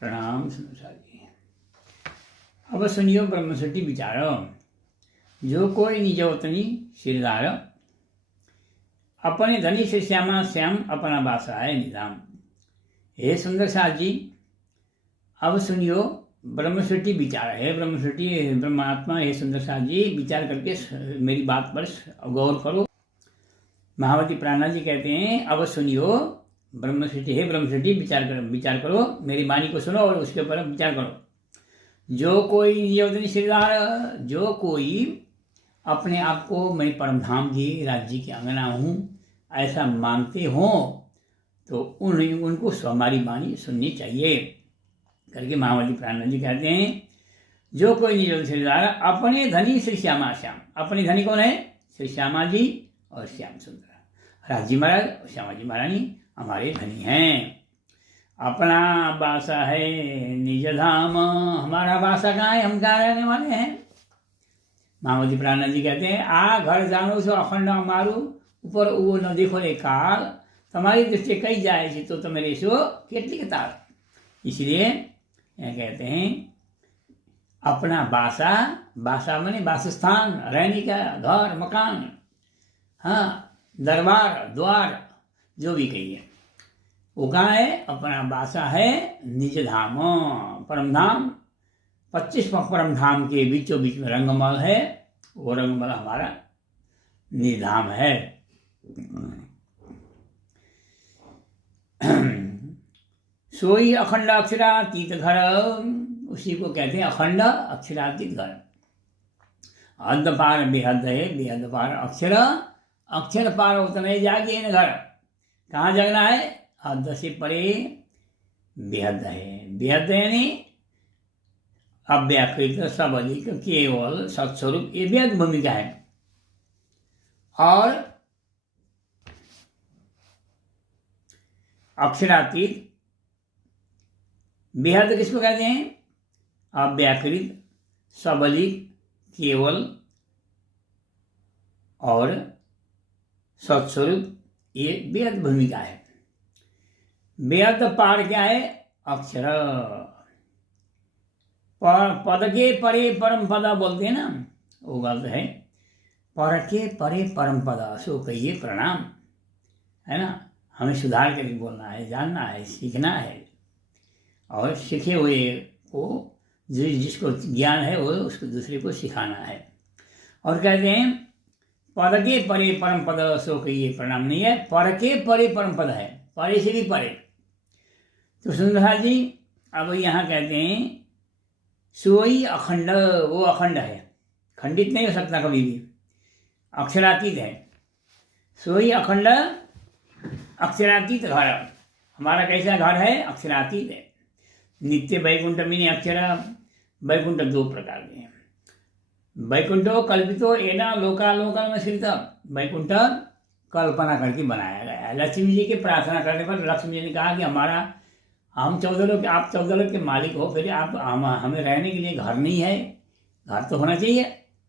प्रणाम सुनसा जी। अब सुनियो ब्रह्मसुट्टी विचारो, जो कोई निजवतनी सिरदार, अपने धनी से श्यामा श्याम अपना बासा है निधाम। हे सुंदर साथ जी, अब सुनियो ब्रह्मसुट्टी विचार है। ब्रह्मसुट्टी ब्रह्मात्मा हे सुंदर साथ जी, विचार करके मेरी बात पर गौर करो। महावती प्राणनाथ जी कहते हैं, अब सुनियो ब्रह्मसुट्टी है ब्रह्मसुट्टी, विचार करो मेरी वाणी को सुनो और उसके ऊपर विचार करो। जो कोई निजवतनी सिरदार, जो कोई अपने आप को मैं परमधाम जी राज्य की अंगना हूँ ऐसा मानते हो तो उनको हमारी वाणी सुननी चाहिए करके महावती प्राणनाथ जी कहते हैं। जो कोई निजवतनी सिरदार, अपने धनी श्री श्यामा श्याम। अपने धनी कौन है? श्री श्यामा जी और श्याम सुंदर। राजी महाराज और श्यामा जी महारानी हमारे धनी हैं। अपना बासा है निज धाम, हमारा बासा कहाँ है? हम कहाँ रहने वाले हैं? महावती प्राणनाथ जी कहते हैं, आ घर जानो सो अखंड मारू, ऊपर वो न देखो रे काल, तुम्हारी दृष्टि कई जाए छी तो मेरे सो केटली के तार। इसलिए कहते हैं अपना बासा, बासा माने वासस्थान, रहने का घर मकान, हाँ दरबार द्वार जो भी कहिए, वो कहाँ है? अपना बासा है निज धाम, परम धाम। 25 परम धाम के बीचों बीच में रंगमल है, वो रंगमल हमारा निधाम है। सोई अखंड अक्षरातीत घर, उसी को कहते हैं अखंड अक्षरातीत घर। हद पार बेहद है, बेहद पार अक्षर, अक्षर पार उतने जागे न घर। कहाँ जगना है? हद से परे बेहद है। बेहद यानी अव्याकृत सबलिक केवल सत्स्वरूप, ये बेहद भूमिका है। और अक्षरातीत, बेहद किसको कहते हैं? अव्याकृत सबलिक केवल और सत्स्वरूप, ये बेहद भूमिका है। बेहद पार क्या है? अक्षर। पद के परे परम पदा बोलते हैं ना, वो बात है। पर के परे परम पदा सो कहिए प्रणाम, है ना। हमें सुधार करके बोलना है, जानना है, सीखना है, और सीखे हुए को जिसको ज्ञान है वो उसको दूसरे को सिखाना है। और कहते हैं पद के परे परम पद सो कहिए प्रणाम नहीं है, पर के परे परम पद है, परे से भी परे। तो सुंदर जी अब यहाँ कहते हैं सोई अखंड, वो अखंड है, खंडित नहीं हो सकता कभी भी, अक्षरातीत है। सोई अखंड अक्षरातीत घर, हमारा कैसा घर है? अक्षरातीत है। नित्य वैकुंठ मिनी अक्षर, वैकुंठ 2 प्रकार के हैं। वैकुंठो कल्पितो एना लोकालोकन में स्थित, वैकुंठ कल्पना करके बनाया गया है। लक्ष्मी जी की प्रार्थना करने पर लक्ष्मी जी ने कहा कि हमारा, हम 14 लोग, आप 14 लोग के मालिक हो, फिर आप हमें रहने के लिए घर नहीं है, घर तो होना चाहिए।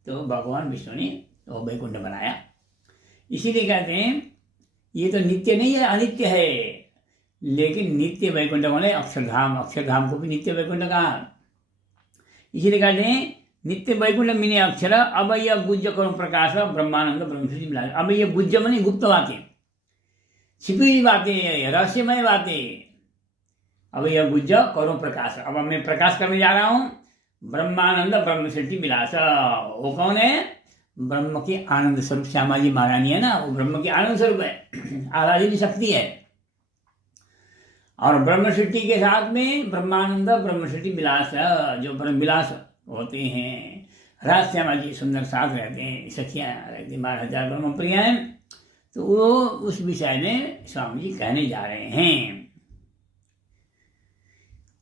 तो भगवान विष्णु ने तो वैकुंठ बनाया। इसीलिए कहते हैं ये तो नित्य नहीं है, अनित्य है। लेकिन नित्य वैकुंठ माने अक्षरधाम, अक्षरधाम को भी नित्य वैकुंठ कहा। इसीलिए कहते हैं नित्य वैकुंठ मिने अक्षर, अब यह गुज्ज करो प्रकाश ब्रह्मानंद ब्रह्मसुट्टी मिला। अब ये गुज्ज माने गुप्त बातें, छिपी हुई बातें, रहस्यमय बातें। अब यह गुज्ज करो प्रकाश, अब मैं प्रकाश करने जा रहा हूँ ब्रह्मानंद ब्रह्मसुट्टी विलास। वो कौन है? ब्रह्म के आनंद स्वरूप श्यामा जी महारानी है ना, वो ब्रह्म के आनंद स्वरूप है, आराधनी शक्ति है। और ब्रह्मसुट्टी के साथ में ब्रह्मानंद ब्रह्मसुट्टी विलास, जो ब्रह्म विलास होते हैं, राज श्यामा जी सुंदर साथ रहते हैं, सखियाँ रहती हैं, 12,000 ब्रह्म प्रिया हैं। तो वो उस विषय में स्वामी जी कहने जा रहे हैं।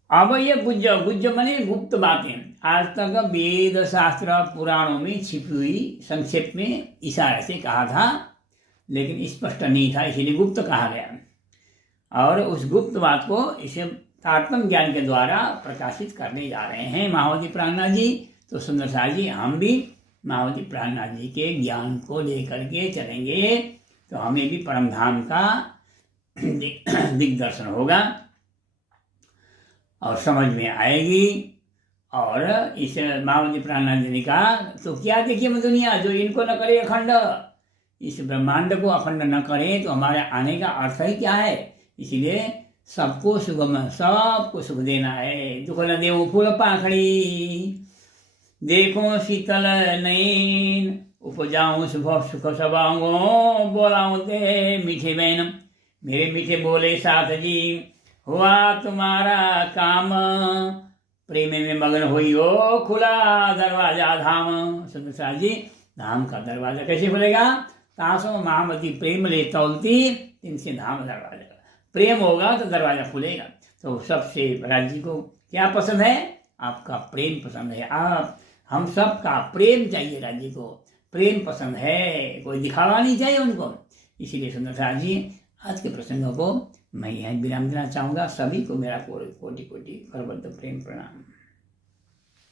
अब ये गुज्ज, गुज्ज माने गुप्त बातें, आज तक वेद शास्त्र पुराणों में छिपी हुई संक्षेप में इशारे से कहा था, लेकिन स्पष्ट नहीं था, इसीलिए गुप्त कहा गया। और उस गुप्त बात को इसे तारतम्य ज्ञान के द्वारा प्रकाशित करने जा रहे हैं महावती प्राणनाथ जी। तो सुंदर साथ जी, हम भी महावती प्राणनाथ जी के ज्ञान को लेकर के चलेंगे तो हमें भी परमधाम का दिग्दर्शन होगा। और समझ में आएगी। और इस मायावती प्राणानंद ने कहा तो क्या देखिए मैं दुनिया जो इनको न करे अखंड, इस ब्रह्मांड को अखंड न करें तो हमारे आने का अर्थ ही क्या है। इसलिए सबको सबको सुख देना है। दुख न देव फूल पाखड़ी, देखो शीतल नयन, उपजाऊं शुभ सुख सबांगो, बोलाऊं ते मीठे बहन, मेरे मीठे बोले साथ जी, हुआ तुम्हारा काम, प्रेम में मग्न हुई हो, खुला दरवाजा धाम। सुंदर जी, धाम का दरवाजा कैसे खुलेगा। तासो महामती प्रेम ले तौलती, इनसे धाम दरवाजा, प्रेम होगा तो दरवाजा खुलेगा। तो सबसे राज्य को क्या पसंद है, आपका प्रेम पसंद है। आप हम सब का प्रेम चाहिए, राज्य को प्रेम पसंद है, कोई दिखावा नहीं चाहिए उनको। इसीलिए सुंदर जी आज के प्रसंगों को मैं यहीं विराम देना चाहूँगा। सभी को मेरा कोटि कोटि करबद्ध प्रेम प्रणाम।